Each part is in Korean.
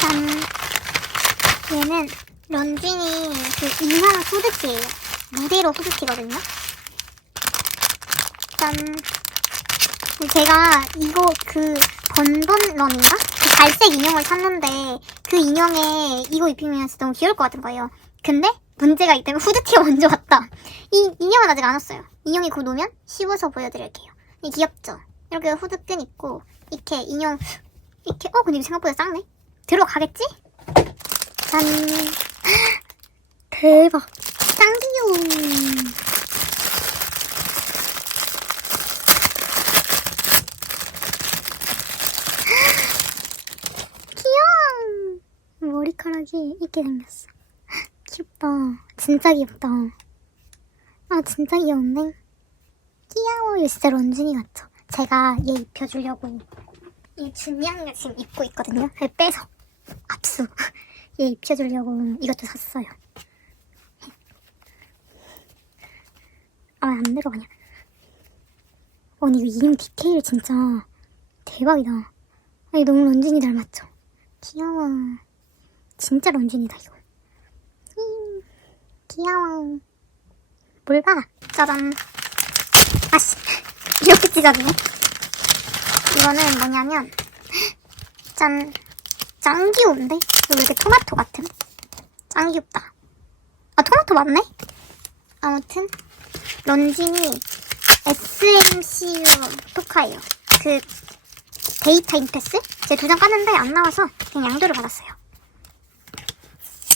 짠. 얘는 런쥔이 그 인형 후드티예요. 무대로 후드티거든요. 짠. 제가 이거 그 번번런인가? 그 갈색 인형을 샀는데 그 인형에 이거 입히면 진짜 너무 귀여울 것 같은 거예요. 근데 문제가 있다면 후드티가 먼저 왔다. 이 인형은 아직 안 왔어요. 인형이 곧 오면 씌워서 보여드릴게요. 이 귀엽죠? 이렇게 후드끈 있고 이렇게 인형 이렇게 어 근데 생각보다 작네. 들어가겠지? 짠. 대박. 짱 귀여워. 귀여워. 머리카락이 있게 생겼어. 귀엽다. 진짜 귀엽다. 아, 진짜 귀여운데? 귀여워. 이거 진짜 런쥔이 같죠? 제가 얘 입혀주려고 이 준양을 지금 입고 있거든요. 그걸 빼서 압수. 얘 입혀주려고 이것도 샀어요. 아, 안 들어가냐. 아니, 이거 이름 디테일 진짜 대박이다. 아니, 너무 런쥔이 닮았죠? 귀여워. 진짜 런쥔이다, 이거. 음, 귀여워. 뭘 봐? 짜잔. 아씨, 이렇게 찢어지네. 이거는 뭐냐면, 짠. 짱 귀여운데? 이거 왜 이렇게 토마토 같음? 짱 귀엽다. 아, 토마토 맞네? 아무튼, 런쥔이 SMCU 토카예요. 그, 데이터 인 패스? 제 두 장 깠는데 안 나와서 그냥 양도를 받았어요.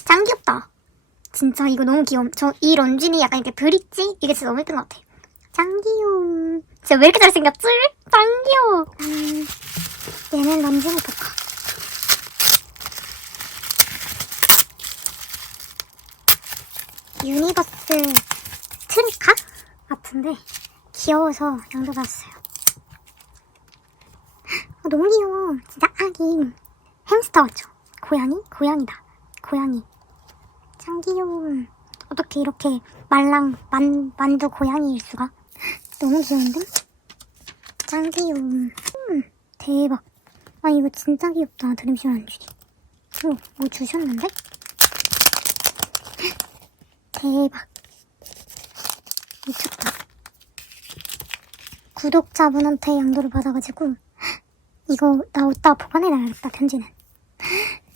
짱 귀엽다. 진짜 이거 너무 귀여움. 저 이 런쥔이 약간 이렇게 브릿지? 이게 진짜 너무 예쁜 것 같아. 짱 귀여움. 진짜 왜 이렇게 잘생겼지? 짱 귀여워. 음, 얘는 런쥔이 토카. 유니버스 트리카? 같은데 귀여워서 받았어요. 아, 너무 귀여워. 진짜 아기. 햄스터 같죠? 고양이? 고양이다. 고양이. 짱 귀여워. 어떻게 이렇게 말랑 만, 만두 고양이일 수가? 너무 귀여운데? 짱 귀여워. 음, 대박. 아, 이거 진짜 귀엽다. 드림실 안주리. 어, 뭐 주셨는데? 대박. 미쳤다. 구독자분한테 양도를 받아가지고 이거 나 어디다 보관해놔야겠다 편지는.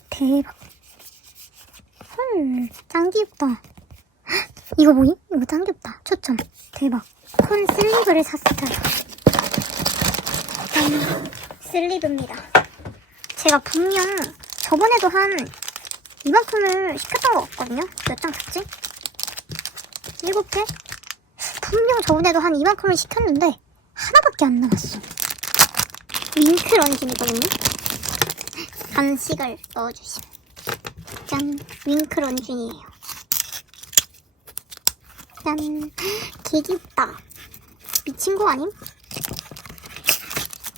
대박. 헐 짱 귀엽다. 이거 뭐임? 이거 짱 귀엽다. 초점 대박. 콘 슬리브를 샀어요. 짠 슬리브입니다. 제가 분명 저번에도 한 이만큼을 시켰던 것 같거든요. 몇 장 샀지? 일곱 개? 분명 저번에도 한 이만큼을 시켰는데 하나밖에 안 남았어. 윙크 런쥔이거든요. 간식을 넣어주심. 짠, 윙크 런쥔이에요. 짠, 개 귀엽다. 미친 거 아님?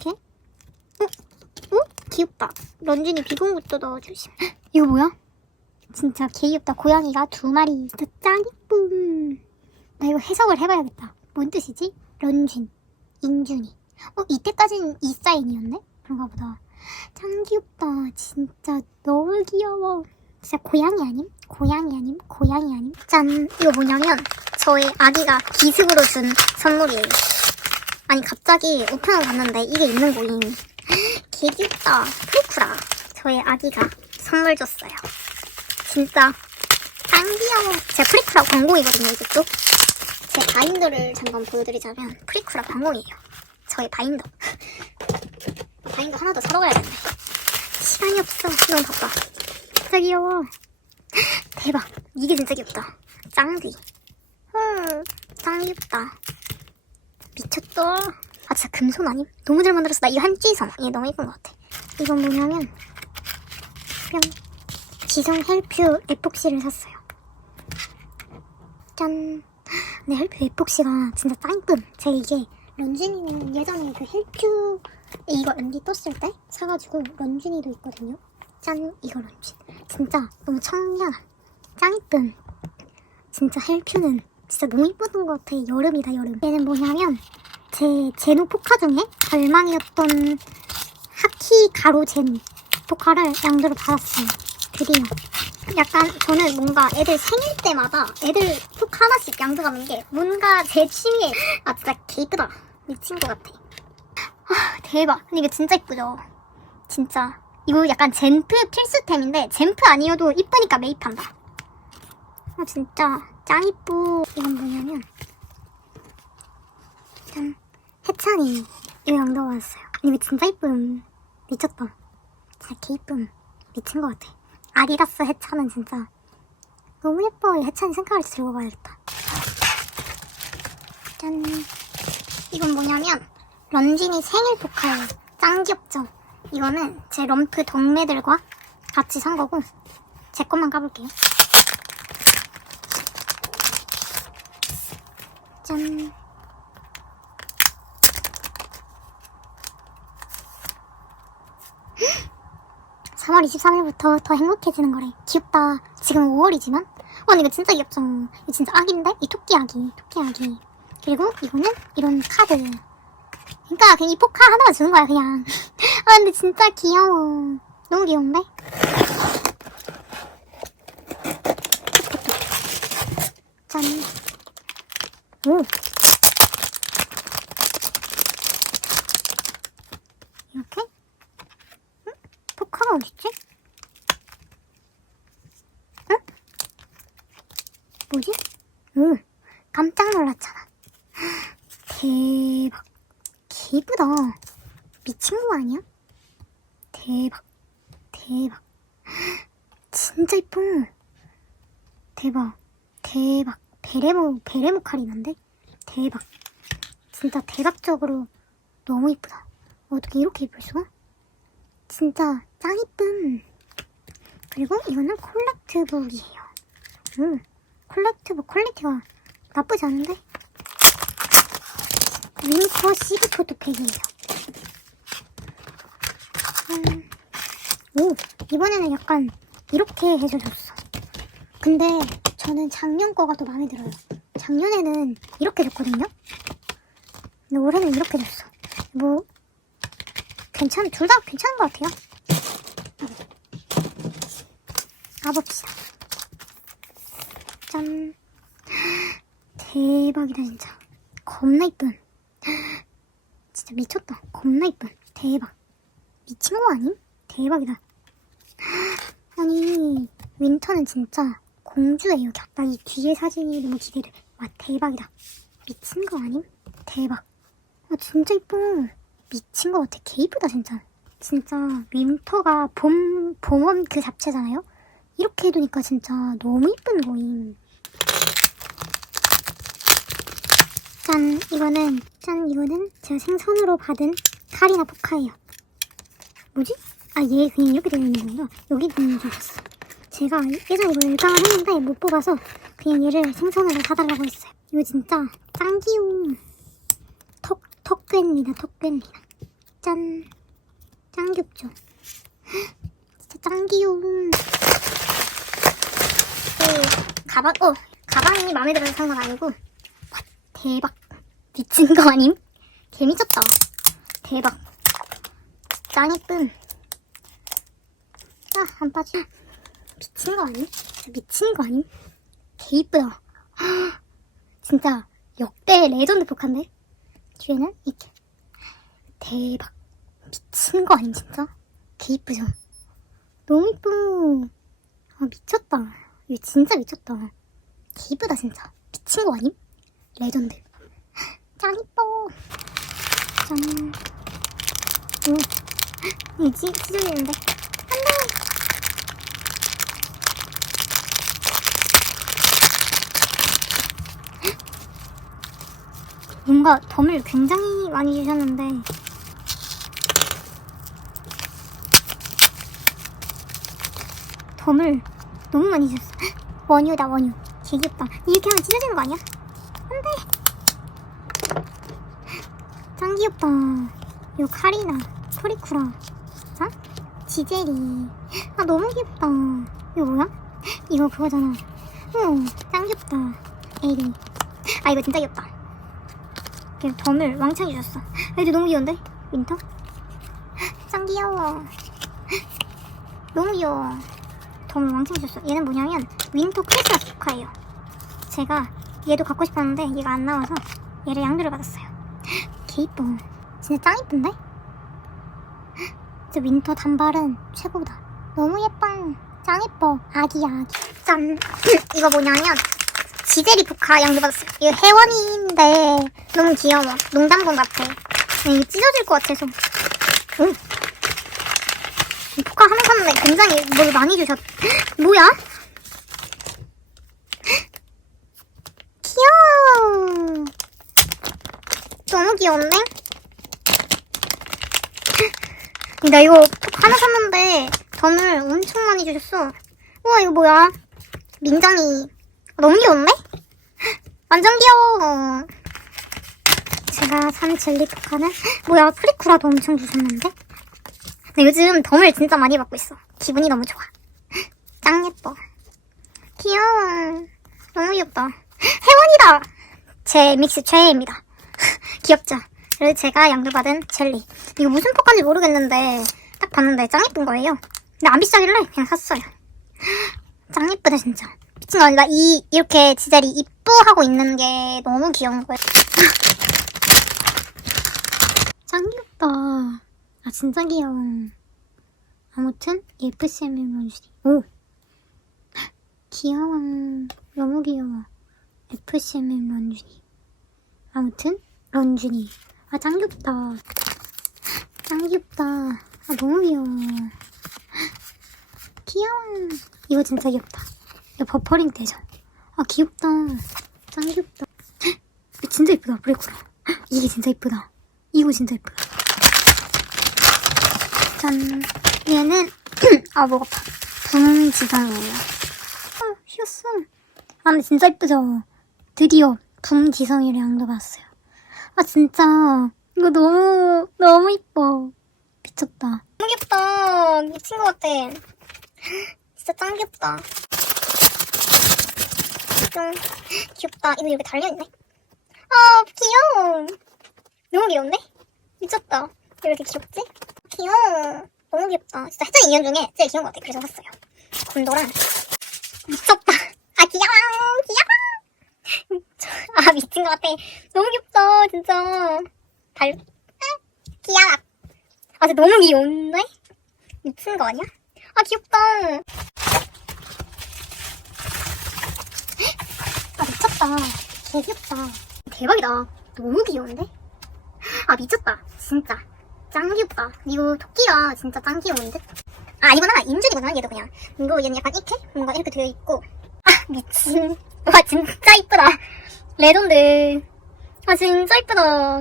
이렇게? 어? 어? 귀엽다. 런쥔이 비공구도 넣어주심. 이거 뭐야? 진짜 개 귀엽다. 고양이가 두 마리. 진짜 짱 이쁨. 나 이거 해석을 해봐야겠다. 뭔 뜻이지? 런쥔, 인준이. 어, 이때까진 이 사인이었네? 그런가 보다. 짱 귀엽다. 진짜 너무 귀여워. 진짜 고양이 아님? 고양이 아님? 고양이 아님? 짠! 이거 뭐냐면 저희 아기가 기습으로 준 선물이에요. 아니 갑자기 우편을 갔는데 이게 있는 거임. 개 귀엽다. 프리쿠라. 저희 아기가 선물 줬어요. 진짜 짱 귀여워. 제가 프리쿠라 광고이거든요, 이것도. 제 바인더를 잠깐 보여드리자면 프리쿠라 광공이에요. 저의 바인더. 바인더 하나 더 사러 가야겠네. 시간이 없어. 너무 바빠. 진짜 귀여워. 대박. 이게 진짜 귀엽다. 짱귀. 헐, 짱 귀엽다. 미쳤다. 아 진짜 금손 아님? 너무 잘 만들었어. 나이 한지성. 이게 너무 예쁜 것 같아. 이건 뭐냐면 뿅. 지성 헬퓨 에폭시를 샀어요. 짠. 근데 헬퓨 에폭시가 진짜 짱끔. 제가 이게 런쥔이는 예전에 그 헬퓨 이거 앤디 떴을 때 사가지고 런쥔이도 있거든요. 짠 이거 런쥔. 진짜 너무 청량한 짱이쁨. 진짜 헬퓨는 진짜 너무 이쁘던 것 같아. 여름이다 여름. 얘는 뭐냐면 제 제노 포카 중에 절망이었던 하키 가로 제노 포카를 양도로 받았어요. 드디어. 약간 저는 뭔가 애들 생일 때마다 애들 포카 하나씩 양도 가는 게 뭔가 제 취미에 아 진짜 개 이쁘다. 미친 것 같아. 아 대박. 근데 이거 진짜 이쁘죠? 진짜. 이거 약간 젠프 필수템인데 젠프 아니어도 이쁘니까 매입한다. 아 진짜 짱 이쁘. 이건 뭐냐면 짠 해찬이 이거 양도 받았어요. 이거 진짜 이쁨. 미쳤다. 진짜 개 이쁨. 미친 것 같아. 아디다스 해찬은 진짜 너무 예뻐. 이 해찬이 생각을 들고 가야겠다. 짠. 이건 뭐냐면 런쥔이 생일 포카예요. 짱 귀엽죠? 이거는 제 럼프 덕매들과 같이 산 거고 제 것만 까볼게요. 짠. 3월 23일부터 더 행복해지는 거래. 귀엽다. 지금 5월이지만? 어, 근데 이거 진짜 귀엽죠? 이거 진짜 아기인데? 이 토끼 아기. 토끼 아기. 그리고 이거는 이런 카드. 그러니까 그냥 이 포카 하나만 주는 거야, 그냥. 아, 근데 진짜 귀여워. 너무 귀여운데? 짠. 오. 이렇게? 응? 포카가 어딨지? 응? 뭐지? 오, 깜짝 놀랐잖아. 대박. 개이쁘다. 미친 거 아니야? 대박. 대박. 진짜 이뻐. 대박. 대박. 베레모, 베레모 칼이 난데? 대박. 진짜 대박적으로 너무 이쁘다. 어떻게 이렇게 이쁠 수가? 진짜 짱 이쁨. 그리고 이거는 콜렉트북이에요. 음, 콜렉트북 퀄리티가 나쁘지 않은데? 윈터 시드 포토팩이에요. 음, 오, 이번에는 약간 이렇게 해줘줬어. 근데 저는 작년 거가 더 마음에 들어요. 작년에는 이렇게 줬거든요? 근데 올해는 이렇게 줬어. 뭐, 괜찮, 둘 다 괜찮은 것 같아요. 가봅시다. 짠. 대박이다, 진짜. 겁나 이쁜. 진짜 미쳤다. 겁나 이쁜. 대박. 미친 거 아님? 대박이다. 아니, 윈터는 진짜 공주예요. 나이 뒤에 사진이 너무 기대돼. 와, 대박이다. 미친 거 아님? 대박. 아, 진짜 이뻐. 미친 거 같아. 개 이쁘다, 진짜. 진짜, 윈터가 봄, 봄원 그 잡채잖아요? 이렇게 해두니까 진짜 너무 이쁜 거임. 짠, 이거는, 짠, 이거는 제가 생선으로 받은 카리나 포카예요. 뭐지? 아, 얘 그냥 이렇게 되어 있는 거구나. 여기 있는 줄 알았어. 제가 예전에 이거 일강을 했는데 못 뽑아서 그냥 얘를 생선으로 사달라고 했어요. 이거 진짜 짱 귀여 턱괴입니다, 턱괴입니다. 짠. 짱 귀엽죠? 진짜 짱 귀여움. 그, 가방, 어, 가방이 마음에 들어서 산 건 아니고, 와, 대박. 미친 거 아님? 개 미쳤다. 대박. 짱 이쁨. 아, 안 빠져. 미친 거 아님? 미친 거 아님? 개 이쁘다. 진짜 역대 레전드 포카인데? 뒤에는 이렇게. 대박. 미친 거 아님, 진짜? 개 이쁘죠? 너무 이뻐. 아, 미쳤다. 이거 진짜 미쳤다. 개 이쁘다, 진짜. 미친 거 아님? 레전드. 짱 이뻐. 짠. 오. 이 찢, 찢어지는데? 안 돼! 뭔가 덤을 굉장히 많이 주셨는데. 덤을 너무 많이 주셨어. 원유다 원유. 되게 귀엽다. 이렇게 하면 찢어지는 거 아니야? 안돼. 짱 귀엽다. 요 카리나 토리쿠라. 자 지젤이. 아 너무 귀엽다. 이거 뭐야? 이거 그거잖아. 응짱 귀엽다. 에리 아 이거 진짜 귀엽다 이렇게 덤을 왕창 주셨어. 애들 너무 귀여운데? 윈터? 짱 귀여워. 너무 귀여워. 덤을 왕창 줬어. 얘는 뭐냐면 윈터 크리스마스 조카예요. 제가 얘도 갖고 싶었는데 얘가 안 나와서 얘를 양도를 받았어요. 개 이뻐. 진짜 짱 이쁜데? 진짜 윈터 단발은 최고다. 너무 예뻐. 짱 예뻐. 아기야 아기. 짠. 이거 뭐냐면 지젤이 포카 양도받았어요. 이거 혜원이인데 너무 귀여워. 농담본 같아. 그냥 이거 찢어질 것 같아서. 응. 이 포카 하나 샀는데 굉장히 뭘 많이 주셨. 뭐야? 귀여워. 너무 귀여운데? 나 이거 하나 샀는데 덤을 엄청 많이 주셨어. 우와 이거 뭐야? 민정이 너무 귀여운데? 완전 귀여워. 제가 산 젤리 포카는 뭐야 프리쿠라도 엄청 주셨는데? 근데 요즘 덤을 진짜 많이 받고 있어. 기분이 너무 좋아. 짱 예뻐. 귀여워. 너무 귀엽다. 혜원이다. 제 믹스 최애입니다. 귀엽죠? 그리고 제가 양도받은 젤리. 이거 무슨 포카인지 모르겠는데 딱 봤는데 짱 예쁜 거예요. 근데 안 비싸길래 그냥 샀어요. 짱 예쁘다 진짜. 미친 거 아니라 이 이렇게 지젤이 이쁘하고 있는 게 너무 귀여운 거예요. 짱 귀엽다. 아 진짜 귀여워. 아무튼 FCMM 런쥔이. 오 귀여워. 너무 귀여워. FCMM 런쥔이. 아무튼 런쥔이. 아 짱 귀엽다. 짱 귀엽다. 아 너무 귀여워. 귀여워. 이거 진짜 귀엽다. 이거 버퍼링 되죠? 아 귀엽다. 짱 귀엽다. 이거 진짜 이쁘다 브레이크로. 이게 진짜 이쁘다. 이거 진짜 이쁘다. 짠. 얘는 아 목 아파. 붐지성이에요. 아 휘었어. 아 근데 진짜 이쁘죠? 드디어 붐지성이를 양도받았어요. 아 진짜 이거 너무 너무 이뻐. 미쳤다. 너무 귀엽다. 미친 것 같아. 진짜 짱 귀엽다. 좀 귀엽다. 이거 여기 달려있네. 아 귀여워. 너무 귀여운데? 미쳤다. 왜 이렇게 귀엽지? 귀여워. 너무 귀엽다. 진짜 해찬 인연 중에 제일 귀여운 것 같아. 그래서 샀어요. 곤도랑 미쳤다. 아 귀여워. 귀여워. 아 미친 것 같아. 너무 귀엽다. 진짜. 달. 아, 귀여워. 아 진짜 너무 귀여운데? 미친 거 아니야? 아 귀엽다. 아 미쳤다. 개 귀엽다. 대박이다. 너무 귀여운데? 아 미쳤다. 진짜. 짱 귀엽다. 이거 토끼가 진짜 짱 귀여운데? 아 이거나 인줄이구나 얘도 그냥. 이거 얘는 약간 이렇게 뭔가 이렇게 되어 있고. 아 미친. 와 진짜 이쁘다. 레전드. 아 진짜 이쁘다.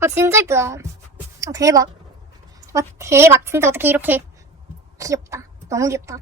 아 진짜 이쁘다. 아 대박. 와 대박. 진짜 어떻게 이렇게 귀엽다. 너무 귀엽다.